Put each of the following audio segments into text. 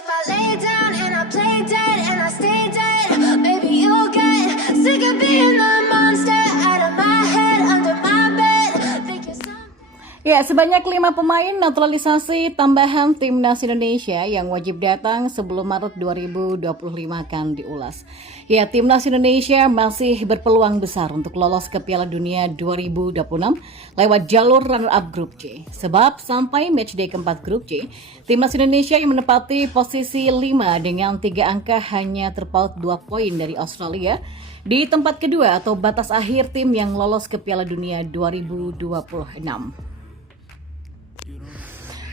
If I lay down and I play dead and I stay dead, maybe you'll get sick of being the monster out of my head, under my bed. Think you're something. Ya, sebanyak 5 pemain naturalisasi tambahan Timnas Indonesia yang wajib datang sebelum Maret 2025 akan diulas. Ya, Timnas Indonesia masih berpeluang besar untuk lolos ke Piala Dunia 2026 lewat jalur runner-up Grup C. Sebab sampai matchday keempat Grup C, Timnas Indonesia yang menempati posisi 5 dengan 3 angka hanya terpaut 2 poin dari Australia di tempat kedua atau batas akhir tim yang lolos ke Piala Dunia 2026.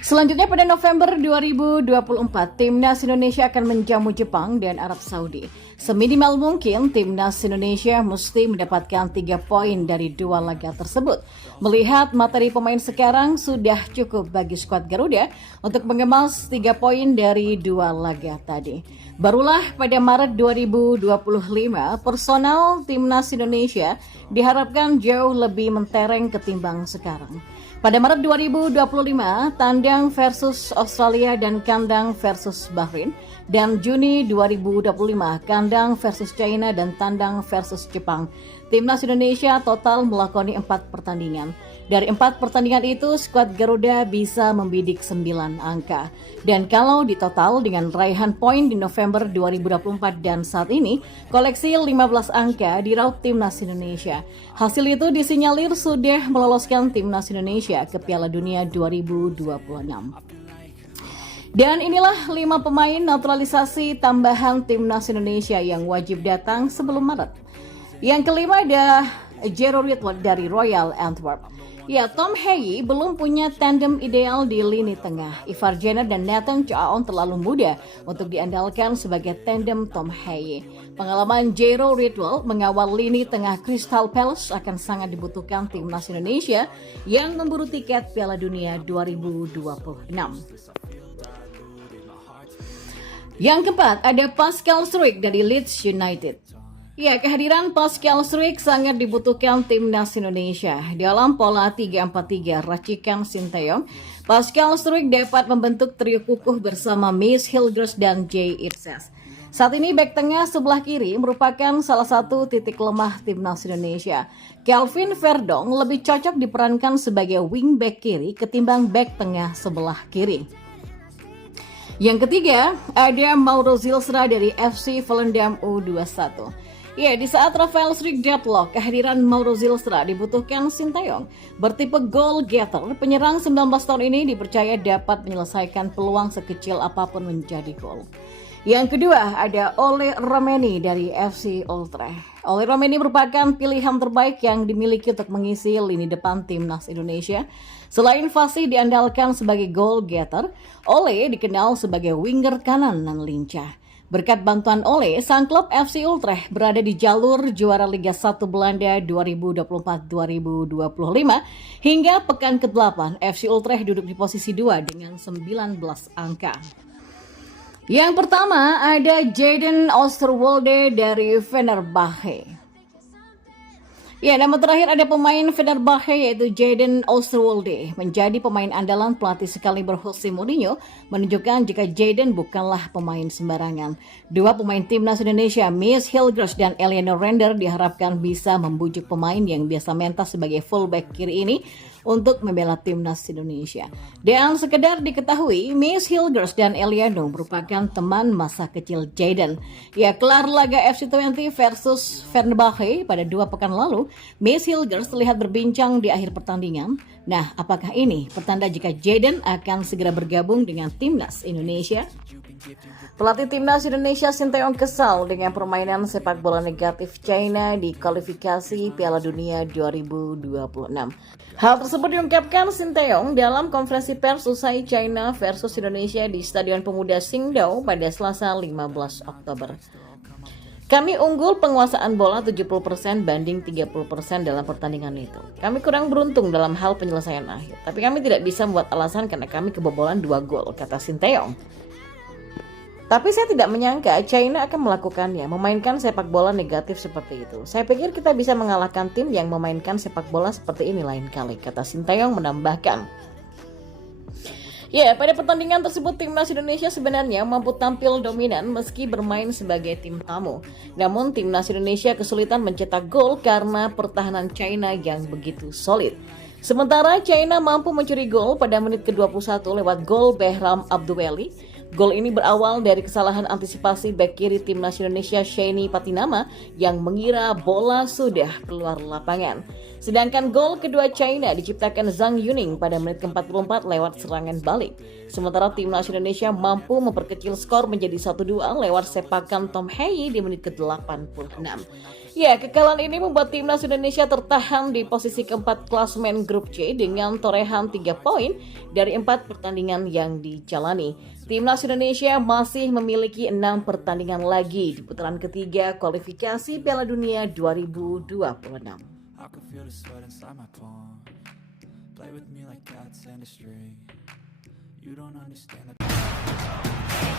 Selanjutnya pada November 2024, Timnas Indonesia akan menjamu Jepang dan Arab Saudi. Seminimal mungkin, Timnas Indonesia mesti mendapatkan 3 poin dari 2 laga tersebut. Melihat materi pemain sekarang sudah cukup bagi skuad Garuda untuk mengemas 3 poin dari 2 laga tadi. Barulah pada Maret 2025, personal Timnas Indonesia diharapkan jauh lebih mentereng ketimbang sekarang. Pada Maret 2025, tandang versus Australia dan kandang versus Bahrain. Dan Juni 2025, kandang versus China dan tandang versus Jepang. Timnas Indonesia total melakoni 4 pertandingan. Dari 4 pertandingan itu, skuad Garuda bisa membidik 9 angka. Dan kalau ditotal dengan raihan poin di November 2024 dan saat ini, koleksi 15 angka diraup Timnas Indonesia. Hasil itu disinyalir sudah meloloskan Timnas Indonesia ke Piala Dunia 2026. Dan inilah 5 pemain naturalisasi tambahan Timnas Indonesia yang wajib datang sebelum Maret. Yang kelima ada Jero Ritwood dari Royal Antwerp. Ya, Tom Heye belum punya tandem ideal di lini tengah. Ivar Jenner dan Nathan Chow terlalu muda untuk diandalkan sebagai tandem Tom Heye. Pengalaman Jero Ritwood mengawal lini tengah Crystal Palace akan sangat dibutuhkan Timnas Indonesia yang memburu tiket Piala Dunia 2026. Yang keempat, ada Pascal Struijk dari Leeds United. Ya, kehadiran Pascal Struijk sangat dibutuhkan Timnas Indonesia. Dalam pola 3-4-3 racikan Sinteyong, Pascal Struijk dapat membentuk trio kukuh bersama Maes Hilgers dan Jay Irsay. Saat ini bek tengah sebelah kiri merupakan salah satu titik lemah Timnas Indonesia. Kelvin Verdong lebih cocok diperankan sebagai wing back kiri ketimbang bek tengah sebelah kiri. Yang ketiga, ada Mauro Zilstra dari FC Volendam U21. Ya, di saat Rafael Struijk deadlock, kehadiran Mauro Zilstra dibutuhkan Sinteyong. Bertipe goal getter, penyerang 19 tahun ini dipercaya dapat menyelesaikan peluang sekecil apapun menjadi gol. Yang kedua, ada Ole Romeni dari FC Utrecht. Ole Romeni merupakan pilihan terbaik yang dimiliki untuk mengisi lini depan Timnas Indonesia. Selain fasih diandalkan sebagai goal getter, Ole dikenal sebagai winger kanan dan lincah. Berkat bantuan Ole, sang klub FC Utrecht berada di jalur juara Liga 1 Belanda 2024-2025 hingga pekan ke-8 FC Utrecht duduk di posisi 2 dengan 19 angka. Yang pertama ada Jadon Oosterwolde dari Fenerbahce. Ya, nama terakhir ada pemain Fenerbahce yaitu Jadon Oosterwolde. Menjadi pemain andalan pelatih sekaliber Jose Mourinho menunjukkan jika Jadon bukanlah pemain sembarangan. Dua pemain Timnas Indonesia, Maes Hilgers dan Eleanor Render diharapkan bisa membujuk pemain yang biasa mentas sebagai fullback kiri ini untuk membela Timnas Indonesia. Dan sekedar diketahui, Maes Hilgers dan Eliano merupakan teman masa kecil Jadon. Ya, kelar laga FC20 versus Fenerbahce pada 2 pekan lalu, Maes Hilgers terlihat berbincang di akhir pertandingan. Nah, apakah ini pertanda jika Jadon akan segera bergabung dengan Timnas Indonesia? Pelatih Timnas Indonesia Sinteyong kesal dengan permainan sepak bola negatif China di kualifikasi Piala Dunia 2026. Hal tersebut diungkapkan Sinteyong dalam konferensi pers usai China versus Indonesia di Stadion Pemuda Qingdao pada Selasa 15 Oktober. Kami unggul penguasaan bola 70% banding 30% dalam pertandingan itu. Kami kurang beruntung dalam hal penyelesaian akhir, tapi kami tidak bisa membuat alasan karena kami kebobolan 2 gol, kata Sinteyong. Tapi saya tidak menyangka China akan melakukannya, memainkan sepak bola negatif seperti itu. Saya pikir kita bisa mengalahkan tim yang memainkan sepak bola seperti ini lain kali, kata Sinteyong menambahkan. Ya, pada pertandingan tersebut timnas Indonesia sebenarnya mampu tampil dominan meski bermain sebagai tim tamu. Namun timnas Indonesia kesulitan mencetak gol karena pertahanan China yang begitu solid. Sementara China mampu mencuri gol pada menit ke-21 lewat gol Behram Abduweli. Gol ini berawal dari kesalahan antisipasi bek kiri timnas Indonesia Sheini Patinama yang mengira bola sudah keluar lapangan. Sedangkan gol kedua China diciptakan Zhang Yuning pada menit ke-44 lewat serangan balik. Sementara timnas Indonesia mampu memperkecil skor menjadi 1-2 lewat sepakan Tom Hei di menit ke-86. Ya, kekalahan ini membuat timnas Indonesia tertahan di posisi keempat klasemen grup C dengan torehan 3 poin dari 4 pertandingan yang dijalani. Timnas Indonesia masih memiliki 6 pertandingan lagi di putaran ketiga kualifikasi Piala Dunia 2026. I can feel the sweat inside my palm. Play with me like cats and a string. You don't understand the